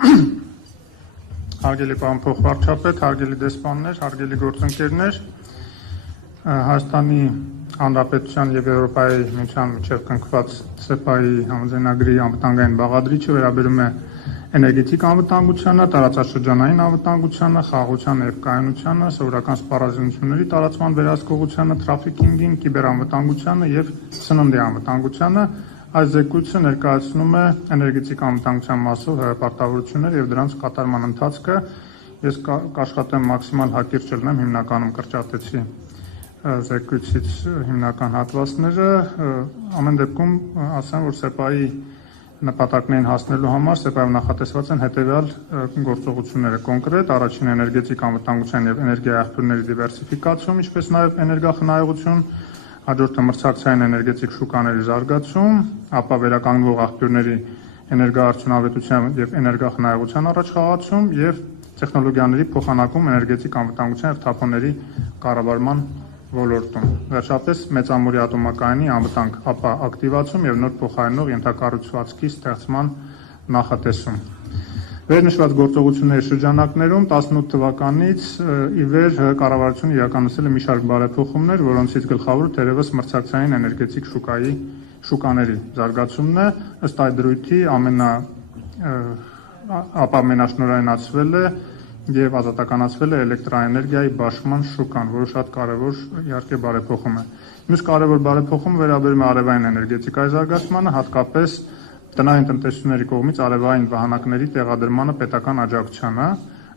Հարգելի պարոն փոխվարչապետ, հարգելի դեսպաններ, հարգելի գործընկերներ, Հայաստանի Հանրապետության եւ Եվրոպայի միության միջև կնքված ՍԵՊԱ-ի համաձայնագրի անվտանգային բաղադրիչը վերաբերում է էներգետիկ անվտանգությանը, տարածաշրջանային անվտանգությանը, խաղաղությանը եւ կայունությանը, սովորական սպառազինությունների տարածման վերահսկողությանը, թրաֆիքինգին, կիբերանվտանգությանը եւ սննդի անվտանգությանը։ Այս զեկույցը ներկայացնում է էներգետիկ անվտանգության մասով հրապարտավորություններ եւ դրանց կատարման ընթացքը։ Ես կաշխատեմ մաքսիմալ հակիրճ լինեմ, հիմնականում կրճատեցի զեկույցից հիմնական հատվածները։ Ամեն դեպքում ասեմ, որ ՍԵՊԱ-ի նպատակներին հասնելու համար ՍԵՊԱ-ով նախատեսված են հետեւյալ գործողությունները կոնկրետ. Առաջին էներգետիկ անվտանգության եւ էներգիայի աղբյուրների դիվերսիֆիկացում, ինչպես նաեւ էներգախնայողություն, հաջորդը մրցակցային էներգետիկ շուկաների զարգացում, ապա վերականգնվող աղբյուրների էներգաարդյունավետության եւ էներգախնայողության առաջխաղացում եւ տեխնոլոգիաների փոխանակում էներգետիկ անվտանգության եւ թափոնների կառավարման ոլորտում։ Վերջապես մեծամորի ատոմակայանի անվտանգ ապա ակտիվացում եւ նոր փոխարինող ենթակառուցվածքի ստեղծման նախատեսում։ Վերնշված գործողությունների շրջանակներում 18 թվականից ի վեր կառավարությունը իրականացրել է մի շարք բարեփոխումներ, որոնցից գլխավորը թերևս մրցակցային էներգետիկ շուկաների զարգացումն է։ Ըստ այդ դրույթի ամենաշնորհայնացվել է եւ ազատականացվել է էլեկտրաէներգիայի բաշխման շուկան, որը շատ կարեւոր իհարկե բարեփոխում է։ Մյուս կարեւոր բարեփոխումը վերաբերում է արևային էներգետիկայի զարգացմանը, հատկապես տնային տնտեսությունների կողմից արևային վահանակների տեղադրմանը պետական աջակցությանը,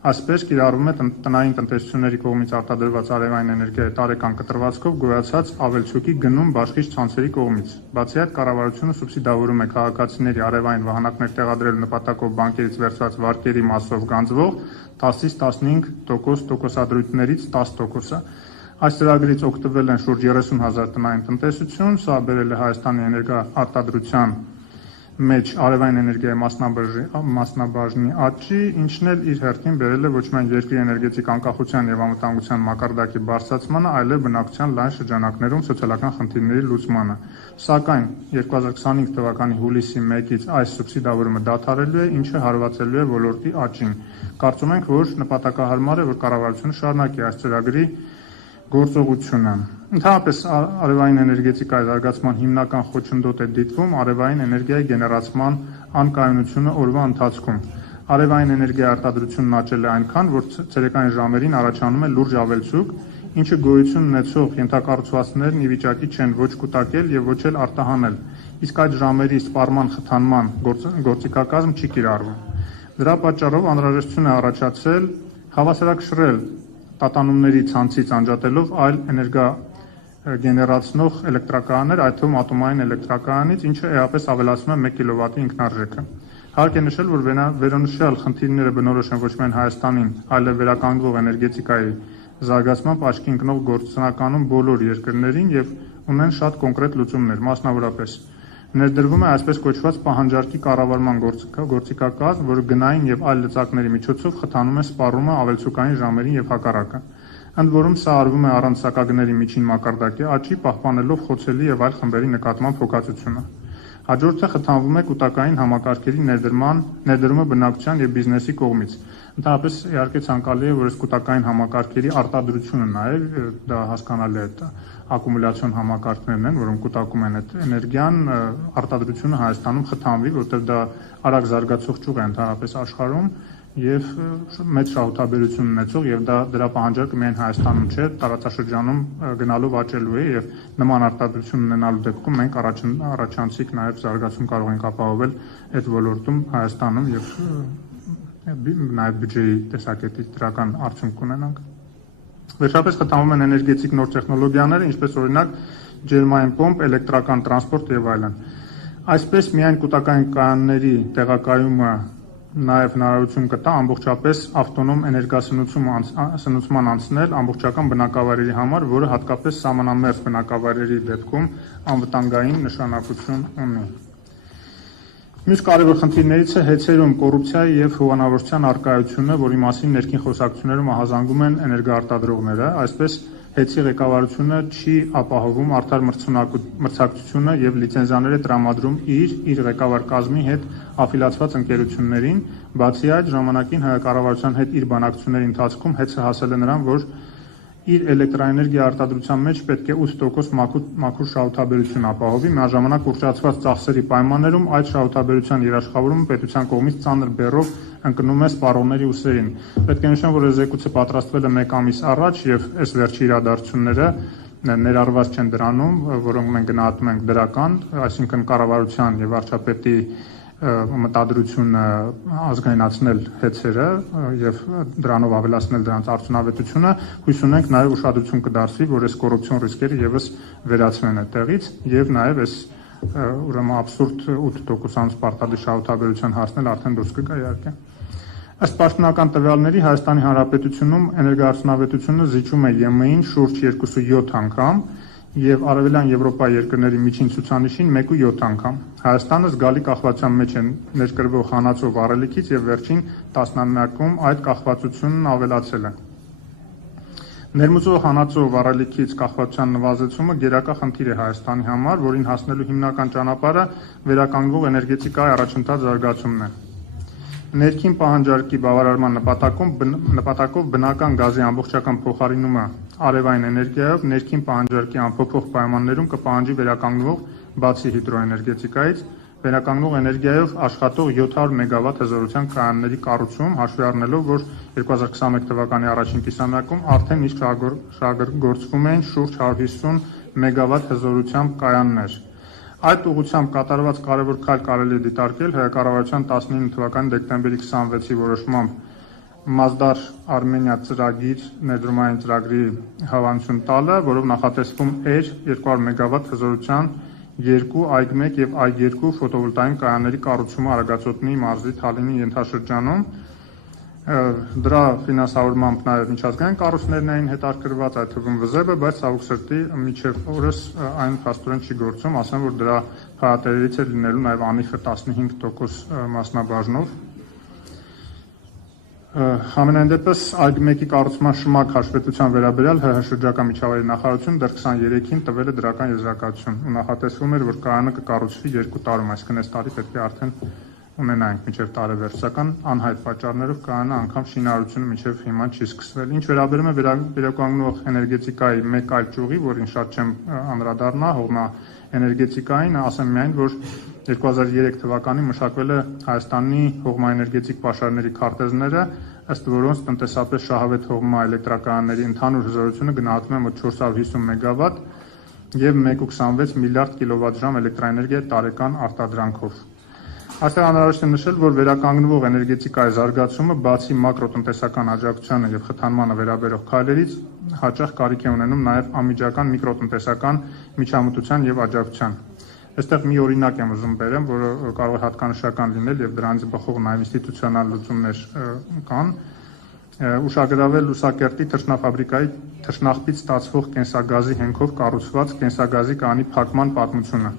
այսպես կիրառվում է տնային տնտեսությունների կողմից արտադրված արևային էներգիայի տարեկան կտրվածքով գոյացած ավելցուկի գնում բաշխիչ ցանցերի կողմից։ Բացի այդ, կառավարությունը սուբսիդավորում է քաղաքացիների արևային վահանակներ տեղադրելու նպատակով բանկերից վերցված վարկերի մասով գանձվող 10-ից 15% տոկոսադրույթներից 10%-ը։ Այս ծրագրից օգտվել են շուրջ 30,000 տնային տնտեսություն, սա բերել է Հայաստանի էներգաարտադրության մեջ արևային էներգիայի մասնաբաժնի աճի, ինչն էլ իր հերթին բերել է ոչ միայն երկրի էներգետիկ անկախության եւ անվտանգության մակարդակի բարձրացմանը, այլև բնակչության լայն շրջանակներում սոցիալական խնդիրների լուծմանը։ Սակայն 2025 թվականի հուլիսի 1-ից այս սուբսիդավորումը դադարելու է, ինչը հարվածելու է ոլորտի աճին։ Կարծում ենք, որ նպատակահարմար է, որ կառավարությունը շարունակի այս ծրագրի գործողությունը։ Ընդհանրապես արևային էներգետիկայի զարգացման հիմնական խոչընդոտ է դիտվում արևային էներգիայի գեներացման անկայունությունը օրվա ընթացքում։ Արևային էներգիայի արտադրությունն աճել է այնքան, որ ցերեկային ժամերին առաջանում է լուրջ ավելցուկ, ինչը գոյություն ունեցող ենթակառուցվածքներն ի վիճակի չեն ոչ կուտակել եւ ոչ էլ արտահանել, իսկ այդ ժամերի սպառման խթանման գործիքակազմ չի կիրառվում։ Դրա պատճառով անհրաժեշտություն է առաջացել հավասարակշռել տատանումների ցանցից անջատելով այլ էներգա գեներացնող էլեկտրակայաններ, այդ թվում ատոմային էլեկտրակայանից, ինչը էապես ավելացնում է 1 կՎտ-ի ինքնարժեքը։ Հարկ է նշել, որ վերոնշյալ խնդիրները բնորոշ են ոչ միայն Հայաստանին, այլև վերականգնվող էներգետիկայի զարգացմամբ աչքի ընկնող գործնականում բոլոր երկրներին եւ ունեն շատ կոնկրետ լուծումներ, մասնավորապես ներդրվում է այսպես կոչված պահանջարկի կառավարման գործիքակազմ, որը գնային եւ այլ լծակների միջոցով խթանում է սպառումը ավելցուկային ժամերին եւ հակառակը։ Ընդ որում սա արվում է առանց սակագների միջին մակարդակի աճի, պահպանելով խոցելի եւ այլ խմբերի նկատմամբ հոգացությունը։ Հաջորդը խթանվում է կൂട്ടակային համակարգերի ներդրումը բնակչության եւ բիզնեսի կողմից։ Ընդհանրապես իհարկե ցանկալի է, որ այս կൂട്ടակային համակարգերի արտադրությունը նաեւ դա հասկանալի է, ակումուլյացիոն համակարգներն են, որոնք կուտակում են այդ էներգիան, արտադրությունը Հայաստանում խթանվի, որտեղ դա արագ զարգացող ճյուղ է ընդհանրապես աշխարհում եւ մեծ շահութաբերություն ունեցող եւ դրա պահանջարկը միայն Հայաստանում չէ, տարածաշրջանում գնալով աճելու է եւ նման արտադրություն ունենալու դեպքում մենք առաջանցիկ նաեւ զարգացում կարող ենք ապահովել այդ ոլորտում Հայաստանում եւ նաեւ բյուջեի տեսակետից դրական արդյունք կունենանք։ Վերջապես խթանվում են էներգետիկ նոր տեխնոլոգիաները, ինչպես օրինակ ջերմային պոմպ, էլեկտրական տրանսպորտ եւ այլն։ Այսպես միայն կൂട്ടակային կայանների տեղակայումը նաև հնարավորություն կտա ամբողջապես ավտոնոմ էներգասնուցման անցնել ամբողջական բնակավայրերի համար, որը հատկապես սահմանամերձ բնակավայրերի դեպքում անվտանգային նշանակություն ունի։ Մյուս կարևոր խնդիրներից է հեծերում կոռուպցիայի եւ հովանավորության առկայությունը, որի մասին ներքին խոսակցություններում ահազանգում են էներգաարտադրողները, այսպես ՀԵՑ-ի ղեկավարությունը չի ապահովում արդար մրցակցությունը եւ լիցենզիաներ է տրամադրում իր ղեկավար կազմի հետ աֆիլացված ընկերություններին, բացի այդ ժամանակին կառավարության հետ իր բանակցությունների ընթացքում ՀԵՑ-ը հասել է նրան, որ իր էլեկտրաէներգիա արտադրության մեջ պետք է 8% մաքուր շահութաբերություն ապահովի, միաժամանակ ուռճացված ծախսերի պայմաններում այդ շահութաբերության երաշխավորումը պետության կողմից ծանր բեռով ընկնում է սպառողների ուսերին։ Պետք է նշեմ, որ զեկույցը պատրաստվել է 1 ամիս առաջ եւ այս վերջի իրադարձությունները ներառված չեն դրանում, որոնք մենք գնահատում ենք դրական, այսինքն կառավարության եւ վարչապետի մտադրությունը ազգայնացնել ՀԵՑ-երը եւ դրանով ավելացնել դրանց արդյունավետությունը, հույս ունենք նաեւ ուշադրություն կդարձվի, որ այս կոռուպցիոն ռիսկերը եւս վերացվեն այդտեղից եւ նաեւ այս ուրեմն աբսուրդ 8% պարտադիր շահութաբերության հարցն էլ արդեն դուրս կգա իհարկե։ Ըստ պաշտոնական տվյալների Հայաստանի Հանրապետությունում էներգոարդյունավետությունը զիջում է ԵՄ-ին շուրջ 2.7 անգամ եւ Արևելյան Եվրոպայի երկրների միջին ցուցանիշին 1.7 անգամ։ Հայաստանը զգալի կախվածության մեջ է ներկրվող հանածո վառելիքից եւ վերջին տասնամյակում այդ կախվածությունն ավելացել է։ Ներմուծող հանածո վառելիքից կախվածության նվազեցումը գերակա խնդիր է Հայաստանի համար, որին հասնելու հիմնական ճանապարհը վերականգնվող էներգետիկայի առաջընթաց զարգացումն է։ Ներքին պահանջարկի բավարարման նպատակով բնական գազի ամբողջական փոխարինումը արևային էներգիայով ներքին պահանջարկի անփոփոխ պայմաններում կպահանջի վերականգնվող, բացի հիդրոէներգետիկայից, վերականգնող էներգիայով աշխատող 700 մեգավատ հզորության կայանների կառուցում, հաշվի առնելով, որ 2021 թվականի առաջին կիսամյակում արդեն իսկ շահագործվում էին շուրջ 150 մեգավատ հզորությամբ կայաններ։ Այդ ուղղությամբ կատարված կարևոր քայլ կարելի է դիտարկել կառավարության 19 թվականի դեկտեմբերի 26-ի որոշմամբ Մասդար Արմենիա ծրագիր ներդրումային ծրագրի հավանություն տալը, որով նախատեսվում էր 200 մեգավատ հզորության 2 AIG1 եւ AIG2 ֆոտովոլտային կայանների կառուցումը Արագածոտնի մարզի Թալինի ենթաշրջանում։ Դրա ֆինանսավորմամբ նաև միջազգային կառույցներն էին հետաքրքրված, այդ թվում ՎԶԲ, բայց ցավոք սրտի մինչև օրս այն փաստորեն չի գործում, ասեմ, որ դրա փառատերից է լինելու նաև անիվը 15% մասնաբաժնով։ Համենայն դեպս AIG1-ի կառուցման շմակ հաշվետվության վերաբերյալ ՀՀ շրջակա միջավայրի նախարարությունը դեռ 23-ին տվել է դրական եզրակացություն ու նախատեսվում էր, որ կայանը կկառուցվի 2 տարում, այսինքն այս տարի պետք է արդեն ունենանք մինչև տարեվերջ, սակայն անհայտ պատճառներով կայանը անգամ շինարարությունը մինչև հիմա չի սկսվել։ Ինչ վերաբերում է վերականգնող էներգետիկայի մեկ այլ ճյուղի, որին շատ չեմ անդրադառնա, հողմաէներգետիկային, ասեմ միայն, որ 2003 թվականին մշակվել է Հայաստանի հողմաէներգետիկ պաշարների քարտեզները, ըստ որոնց տնտեսապես շահավետ հողմաէլեկտրակայանների ընդհանուր հզորությունը գնահատվում է մոտ 450 մեգավատ եւ 1.26 միլիարդ կիլովատժամ էլեկտրաէներգիա տարեկան արտադրանքով։ Այստեղ անհրաժեշտ է նշել, որ վերականգնվող էներգետիկայի զարգացումը բացի մակրոտնտեսական աջակցությանը եւ խթանմանը վերաբերող քայլերից հաճախ կարիք է ունենում նաեւ անմիջական միկրոտնտեսական միջամտության եւ աջակցության։ Այստեղ մի օրինակ եմ ուզում բերեմ, որը կարող է հատկանշական լինել եւ դրանից բխող նաեւ ինստիտուցիոնալ լուծումներ կան։ Ուշագրավել Լուսակերտի թռչնաֆաբրիկայի թռչնախտից ստացվող կենսագազի հենքով կառուցված կենսագազի կայանի փակման պատմությունը։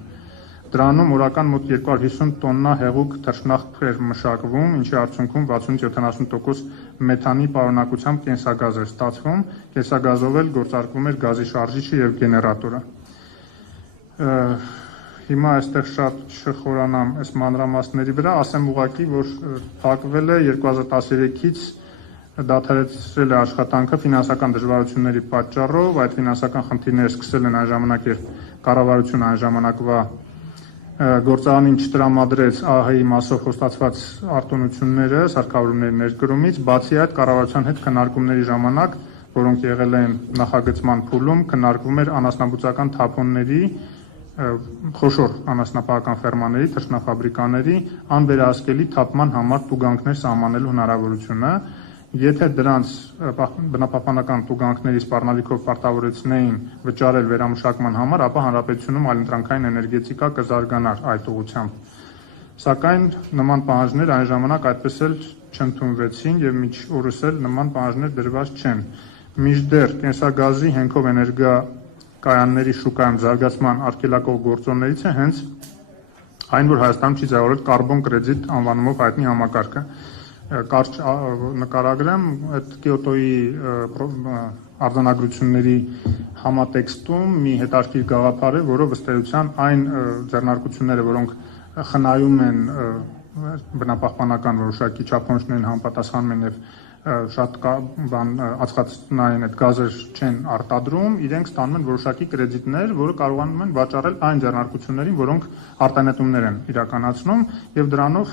Դրանում օրական մոտ 250 տոննա հեղուկ թռչնախտ էր մշակվում, ինչի արդյունքում 60-70% մեթանի պարունակությամբ կենսագազ էր ստացվում, կենսագազով էլ գործարկվում էր գազի շարժիչը եւ գեներատորը։ Հիմա այստեղ շատ չխորանամ այս մանրամասների վրա, ասեմ ուղղակի, որ փակվել է 2013-ից դադարեցրել է աշխատանքը ֆինանսական դժվարությունների պատճառով, այդ ֆինանսական խնդիրները սկսել են այն ժամանակ, երբ կառավարությունը այն ժամանակվա գործարանին չտրամադրեց ԱՀ-ի մասով խոստացված արտոնությունները սարքավորումների ներկրումից, բացի այդ կառավարության հետ քննարկումների ժամանակ, որոնք եղել են նախագծման փուլում, քննարկվում էր անասնաբուծական թափոնների, խոշոր անասնապահական ֆերմաների, թռչնաֆաբրիկաների անվերահսկելի թափման համար տուգանքներ սահմանելու հնարավորությունը, եթե դրանց բնապահպանական տուգանքների սպառնալիքով պարտավորեցնեին վճարել վերամշակման համար, ապա հանրապետությունում այլընտրանքային էներգետիկա կզարգանար այդ ուղղությամբ։ Սակայն նման պահանջներ այն ժամանակ այդպես էլ չընդունվեցին եւ մինչ օրս էլ նման պահանջներ դրված չեն։ Մինչդեռ կենսագազի հենքով էներգիա կայանների շուկայում զարգացման արգելակող գործոններից է հենց այն, որ Հայաստանում չի ձևավորել կարբոն կրեդիտ անվանումով հայտնի համակարգը։ Կարճ նկարագրեմ, այդ Կիոտոյի արձանագրությունների համատեքստում մի հետաքրքիր գաղափար է, որը ըստ էության այն ձեռնարկությունները, որոնք խնայում են բնապահպանական որոշակի չափորոշիչներին համապատասխանում են եւ շատ ածխածնային այդ գազեր չեն արտադրում, իրենք ստանում են որոշակի կրեդիտներ, որը կարողանում են վաճառել այն ձեռնարկություններին, որոնք արտանետումներ են իրականացնում եւ դրանով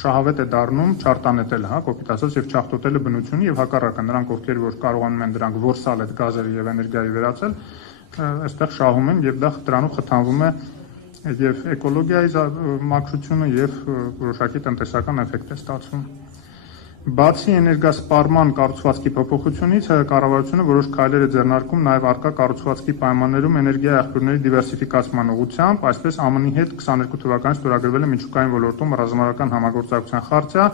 շահավետ է դառնում չարտանետել, կոպիտ ասած, եւ չախտոտելը բնությունը եւ հակառակը նրանք, ովքեր որ կարողանում են դրանք որսալ այդ գազերը եւ էներգիայի վերածել, այստեղ շահում են եւ դա դրանով խթանվում է եւ էկոլոգիայի մաքրությունը եւ որոշակի տնտեսական էֆեկտ է ստացվում։ Բացի էներգասպառման կառուցվածքի փոփոխությունից, կառավարությունը որոշ քայլեր է ձեռնարկում նաև առկա կառուցվածքի պայմաններում էներգիայի աղբյուրների դիվերսիֆիկացման ուղղությամբ, այսպես ԱՄՆ-ի հետ 22 թվականից ստորագրվել է միջուկային ոլորտում ռազմավարական համագործակցության խարտիա,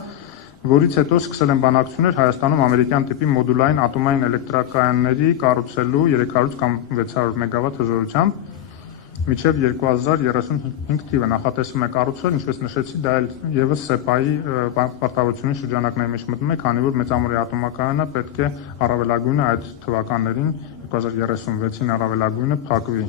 որից հետո սկսել են բանակցություններ Հայաստանում ամերիկյան տիպի մոդուլային ատոմային էլեկտրակայանների կառուցելու 300 կամ 600 մեգավատ հզորությամբ մինչև 2035 թիվը նախատեսվում է կառուցվել, ինչպես նշեցի, դա եւս ՍԵՊԱ-ի պարտավորությունների շրջանակների մեջ մտնում է, քանի որ մեծամորի ատոմակայանը պետք է առավելագույնը այդ թվականներին 2036-ին առավելագույնը փակվի։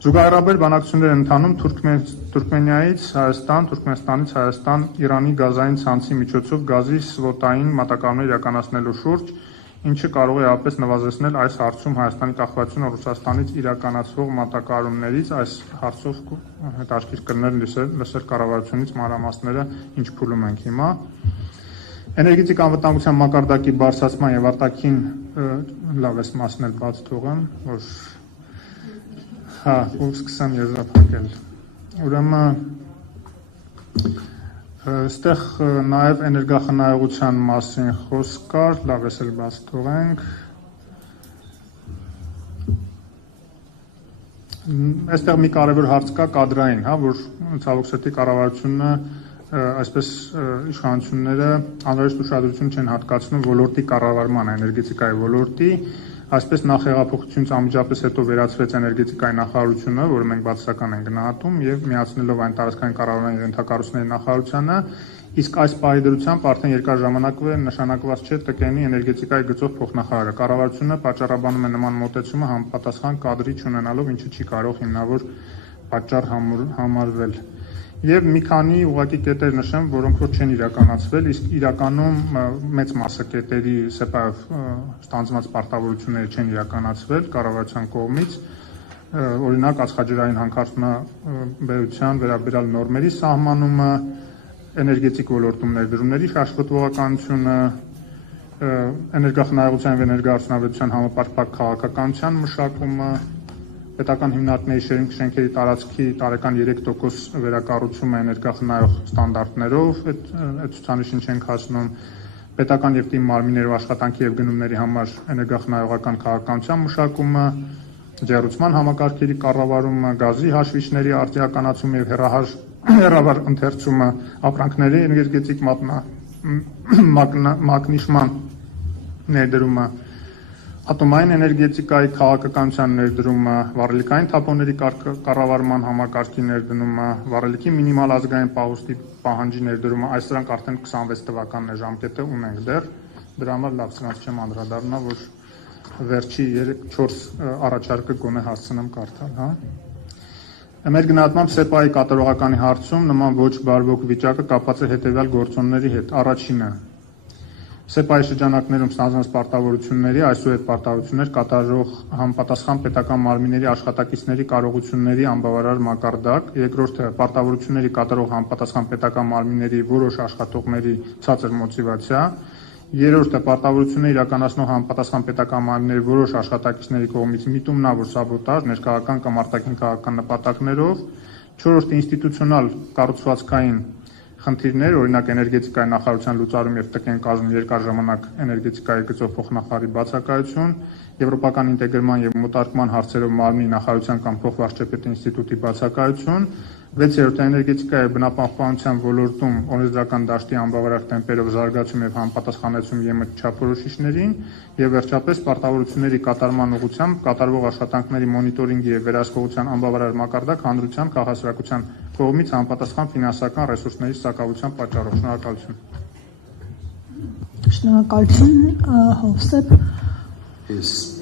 Զուգահեռաբար բանակցություններ են ընթանում Թուրքմենիայից Հայաստան, Թուրքմենստանից Հայաստան, Իրանի գազային ցանցի միջոցով գազի սվոտային մատակարարումներ իրականացնելու շուրջ, ինչը կարող է ապես նվազեցնել այս հարցում Հայաստանի կախվածությունը Ռուսաստանից իրականացվող մատակարարումներից, այս հարցով հետաքրքիր կլներ լսել կառավարությունից մանրամասները, ինչ փուլում ենք հիմա։ Էներգետիկ անվտանգության մակարդակի բարձրացման եւ արտաքին լավ էս մասն էլ բաց թողեմ, որ ու սկսեմ եզրափակել։ Ուրեմն այստեղ նաև էներգախնայողության մասին խոսք կար, լավ էս էլ բաց թողենք։ Այստեղ մի կարևոր հարց կա կադրային, որ ցավոք սրտի կառավարությունը այսպես իշխանությունները անհրաժեշտ ուշադրություն չեն հատկացնում ոլորտի կառավարմանը, էներգետիկայի ոլորտի, այսպես նախհեղափոխությունից անմիջապես հետո վերացվեց էներգետիկայի նախարարությունը, որը մենք բացասական ենք գնահատում եւ միացնելով այն տարածքային կառավարման ենթակառույցների նախարարությանը, իսկ այս պահի դրությամբ արդեն երկար ժամանակ նշանակված չէ ՏԿՆ-ի էներգետիկայի գծով փոխնախարարը։ Կառավարությունը պատճառաբանում է նման մոտեցումը համապատասխան կադրի չունենալով, ինչը չի կարող հիմնավոր պատճառ համարվել։ Եվ մի քանի ուղղակի կետեր նշեմ, որոնք որ չեն իրականացվել, իսկ իրականում մեծ մասը կետերի ՍԵՊԱ-ով ստանձնված պարտավորությունները չեն իրականացվել կառավարության կողմից, օրինակ ածխաջրային հանքարդյունաբերության վերաբերյալ նորմերի սահմանումը, էներգետիկ ոլորտում ներդրումների աշխատողականությունը, էներգախնայողության եւ էներգաարդյունաբերության համապարփակ քաղաքականության մշակումը, պետական հիմնարկների շենքերի տարածքի տարեկան 3% վերակառուցումը էներգախնայող ստանդարտներով, այդ ցուցանիշին չենք հասնում, պետական եւ թիմ մարմիններով աշխատանքի եւ գնումների համար էներգախնայողական քաղաքականության մշակումը, ջեռուցման համակարգերի կառավարումը, գազի հաշվիչների արտիականացումը եւ հեռավար ընթերցումը, ապրանքների էներգետիկ մակնիշման ներդրումը, ատոմային էներգետիկայի քաղաքականության ներդրումը, վառելիքային թափոնների կառավարման համակարգի ներդրումը, վառելիքի մինիմալ ազգային պահոստի պահանջի ներդրումը, այս դրանք արդեն 26 թվականն է ժամկետը ունենք դեռ, դրա համար լավ սրանց չեմ անդրադառնա, որ վերջի 3-4 առաջարկը գոնե հասցնեմ կարդալ, Մեր գնահատմամբ ՍԵՊԱ-ի կատարողականի հարցում նման ոչ բարվոք վիճակը կապված է հետևյալ գործոնների հետ։ Առաջինը ՍԵՊԱ-ի շրջանակներում ստանձնված պարտավորությունների, այսուհետ պարտավորություններ կատարող համապատասխան պետական մարմինների աշխատակիցների կարողությունների անբավարար մակարդակ, երկրորդը պարտավորությունների կատարող համապատասխան պետական մարմինների որոշ աշխատողների ցածր մոտիվացիա, երրորդը պարտավորություններ իրականացնող համապատասխան պետական մարմինների որոշ աշխատակիցների կողմից միտումնավոր սաբոտաժ, ներքաղաքական կամ արտաքին քաղաքական նպատակներով, չորրորդը ինստիտուցիոնալ կառուցվածքային խնդիրներ, օրինակ էներգետիկայի նախարարության լուծարում եւ ՏԿ-ն կազմում երկար ժամանակ էներգետիկայի գծով փոխնախարարի բացակայություն, եվրոպական ինտեգրման եւ մոտարկման հարցերով մարմնի նախարարության կամ փոխվարչապետի ինստիտուտի բացակայություն, 6-րդը էներգետիկայի բնապահպանության ոլորտում օրենսդրական դաշտի անբավարար տեմպերով զարգացում եւ համապատասխանեցում ԵՄ չափորոշիչներին եւ վերջապես պարտավորությունների կատարման ուղղությամբ կատարվող աշխատանքների մոնիտորինգի եւ վերահսկողության անբավարար մակարդակ հանրության քաղաքացիական կողմից համապատասխան ֆինանսական ռեսուրսների սակավության պատճառով։ Շնորհակալություն։ Շնորհակալություն, Հովսեփ։ is